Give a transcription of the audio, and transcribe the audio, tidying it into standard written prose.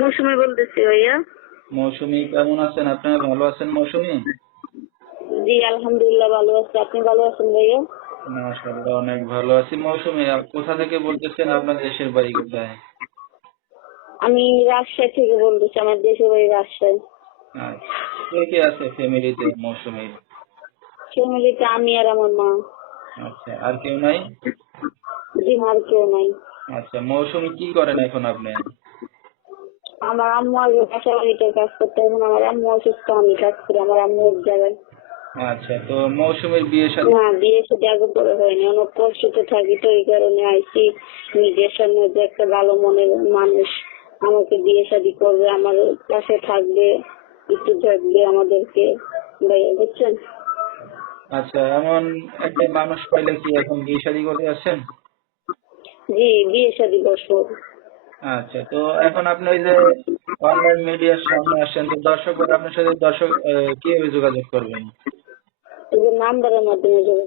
মৌসুমী বলতেছি ভাইয়া। মৌসুমী কেমন আছেন? আপনারা ভালো আছেন মৌসুমী? জি আলহামদুলিল্লাহ ভালো আছি, আপনি ভালো আছেন ভাইয়া? মাশাআল্লাহ অনেক ভালো আছি। মৌসুমী কোথা থেকে বলতেছেন? আপনার দেশের বাড়ি কোথায়? আমি রাজশাহী থেকে বলতেছি, আমার দেশের বাড়ি রাজশাহী। আচ্ছা, কে কে আছে ফ্যামিলিতে মৌসুমীর? ফ্যামিলিতে আমি আর আমার মা। আচ্ছা, আর কেউ নাই? জি আর কেউ নাই। আচ্ছা, মৌসুমী কি করেন এখন আপনি? আমার আম্মু আগে বাসা বাড়িতে কাজ করতে, এখন আমার আম্মু অসুস্থ, আমি কাজ করি আমার আম্মু এক জায়গায়। আচ্ছা, তো মৌসুমীর বিয়ে শাদী? না বিয়ে সাথে আগে পরে হয়নি, অনেক কষ্টতে থাকি তো এই কারণে আইসি নিজের সামনে যে একটা ভালো মনের মানুষ আমাকে বিয়ে শাদী করবে, আমার পাশে থাকবে, একটু থাকবে আমাদেরকে, ভাইয়া বুঝছেন। আচ্ছা, এমন একটা মানুষ পাইলে কি এখন বিয়ে শাদী করতে আসছেন? জি বিয়ে শাদী বসবো। আচ্ছা, তো এখন আপনি ওই যে অনলাইন মিডিয়ার সামনে আসছেন, তো দর্শক আপনার সাথে কিভাবে যোগাযোগ করবেন? এই যে নাম্বারের মাধ্যমে যোগাযোগ